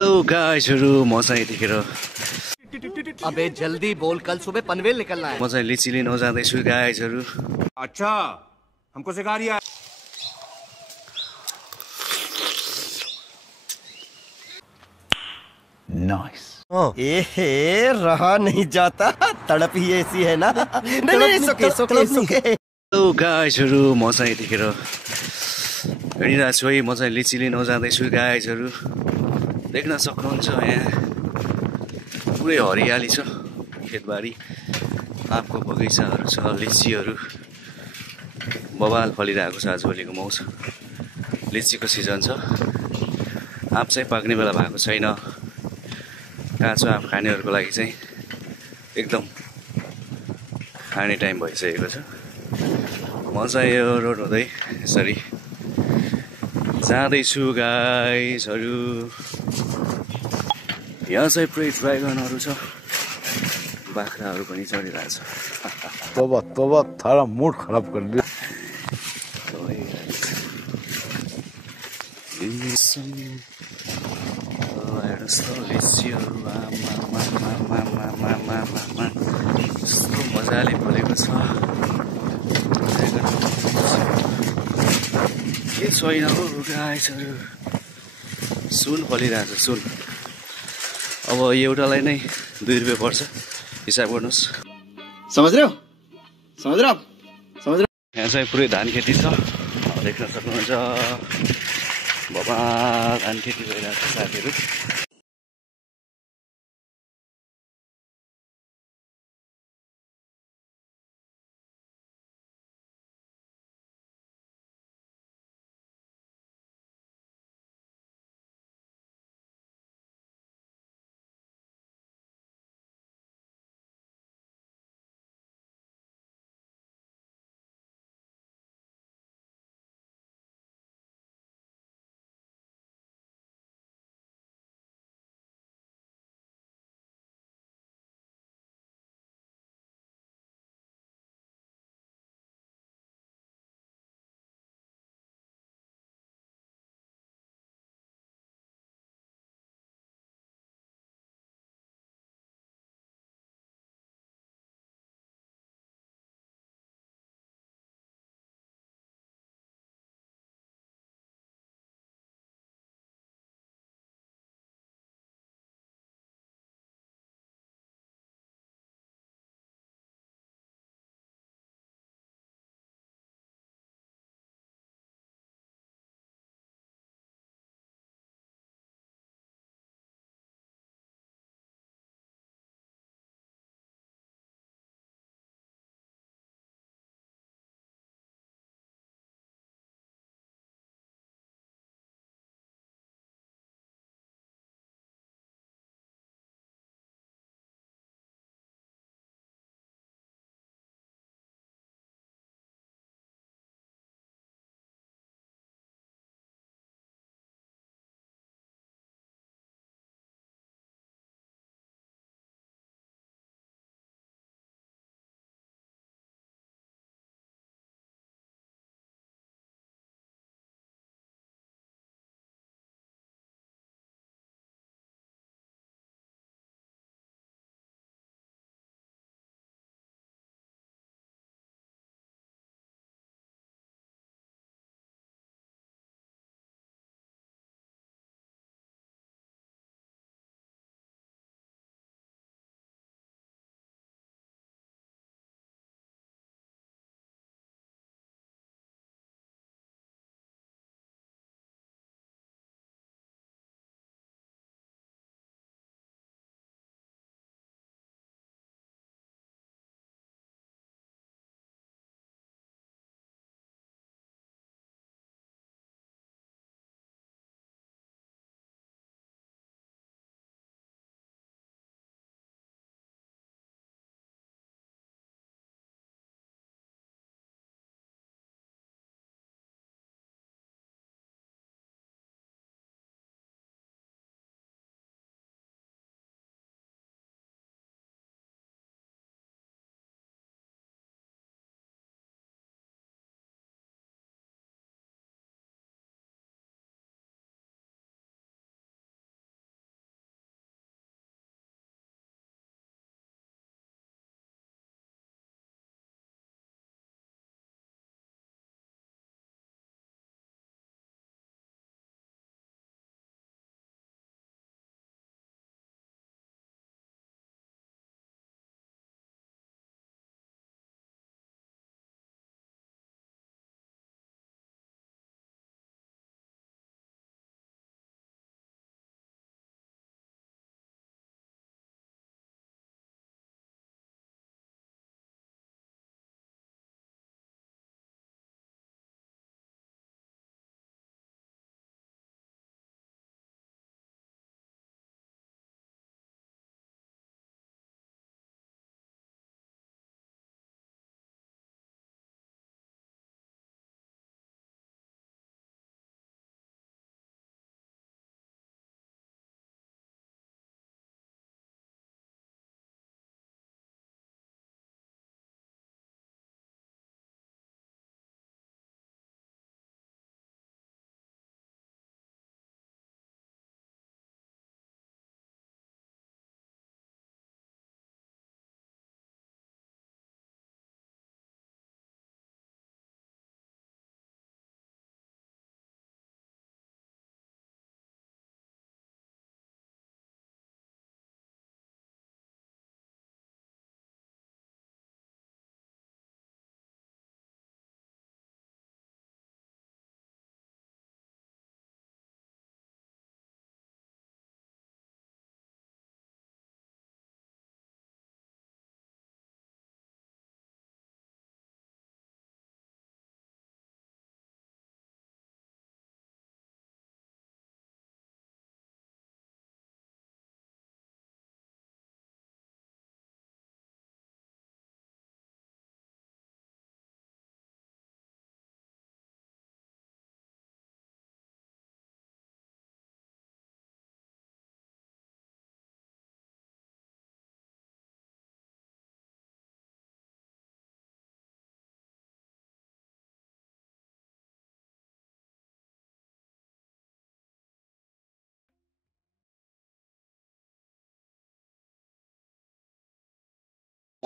Hello गाइजहरु म चाहिँ यतिखेर अबे जल्दी बोल, कल सुबह पनवेल निकलना है। म चाहिँ लिची लिन जाँदैछु गाइजहरु। अच्छा हमको सिखा रिया एहे रहा नहीं जाता, तड़प ही ऐसी है ना। नहीं नहीं सुके सुके सुके। हेलो गाइजहरु म चाहिँ यतिखेर हिँडिरहेको छु है। म चाहिँ लिची लिन जाँदैछु गाइजहरु। देख्न सक्नुहुन्छ यहाँ पुरै हरियाली छ, खेतबारी, आँपको बगैँचाहरू छ, लिचीहरू बबाल फलिरहेको छ। आजभोलिको मौसम लिचीको सिजन छ। आँप चाहिँ पाक्ने बेला भएको छैन। काँचो आँप खानेहरूको लागि चाहिँ एकदम खाने टाइम भइसकेको छ। म चाहिँ यो रोड हुँदै यसरी जाँदैछु गाइजहरु। यहाँ चाहिँ पुरै ड्राइगनहरू छ, बाख्राहरू पनि चढिरहेछ। तोबा तोबा, थारा मूड खराब कर दिया। कस्तो मजाले फलेको छ। के छैन हो गाइजहरु, सुन फलिरहेको छ, सुन। अब एउटालाई नै 2 रुपियाँ पर्छ, हिसाब गर्नुहोस्। समझ रहे हो, समझ रहे हो आप, समझ रहे हो। यहाँ चाहिँ पुरै धान खेती छ, देख्न सक्नुहुन्छ। बाबा धान खेती भइरहेको छ साथीहरू।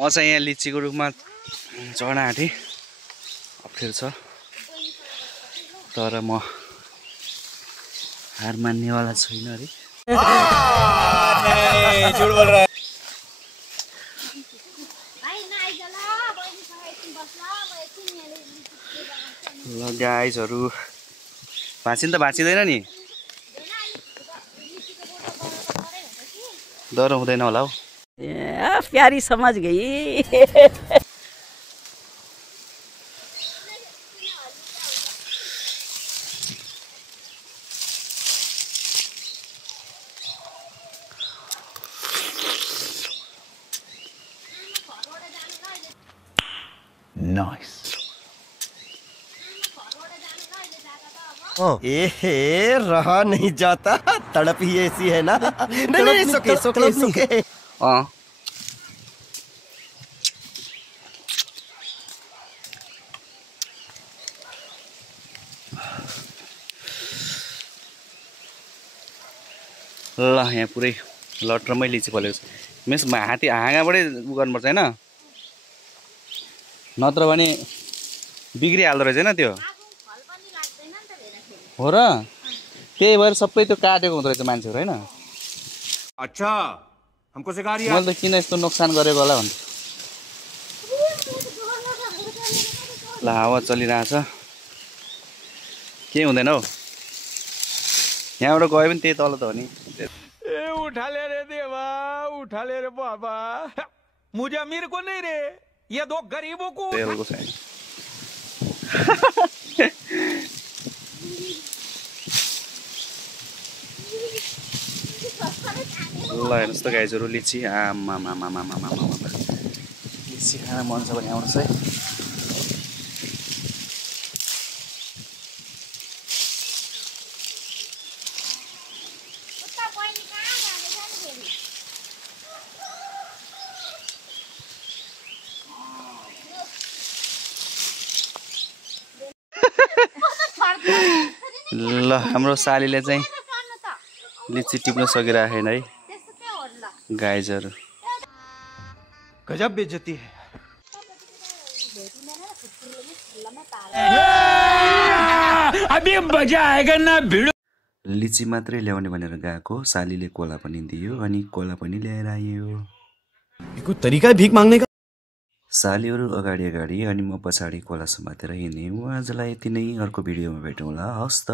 म चाहिँ यहाँ लिचीको रुखमा चढ्न आँटेँ, अप्ठ्यारो छ तर म हार मान्नेवाला छैन अरे। ल गाइजहरू भाँचिन त भाँचिँदैन नि, डर हुँदैन होला हौ। प्यारी समझ गई। नाइस। एहे रहा नहीं जाता, तड़प ही ऐसी है ना। नहीं सुके सुके सुके। ल यहाँ पुरै लटरमै लिची फलेको छ। मिस हात्ती हाँगाबाटै उ गर्नुपर्छ होइन, नत्र भने बिग्रिहाल्दो रहेछ होइन त्यो। हो र, त्यही भएर सबै त्यो काटेको हुँदो रहेछ मान्छेहरू होइन। अच्छा हमको सिखा रही है। मैले त किन यस्तो नोक्सान गरेको होला भन्छु। ल हावा चलिरहेछ, केही हुँदैन हौ। यहाँबाट गयो पनि त्यही तल त हो नि। उठा ले रे देवा, उठा ले रे बाबा, मुझे अमीर को नहीं रे, ये दो गरीबों को। तेलको छैन। ल हेर्नुहोस् त गाइजहरू लिची, लिची खान मन छ भने आउनुहोस् है। ल हाम्रो सालीले चाहिँ लिची टिप्न सकिरहेन है गाइजहरू। गजब बेइज्जती है। अभी मजा आएगा ना भिड़ो। लिची मात्रै ल्याउने भनेर गएको, सालीले कोला पनि दियो अनि कोला पनि ल्याएर आयो। कोई तरिका है भीख मांगने का? सालीहरू अगाडि अगाडि अनि म पछाडि कोला समातेर हिँडेँ। आजलाई यति नै, अर्को भिडियोमा भेटौँला, हस् त।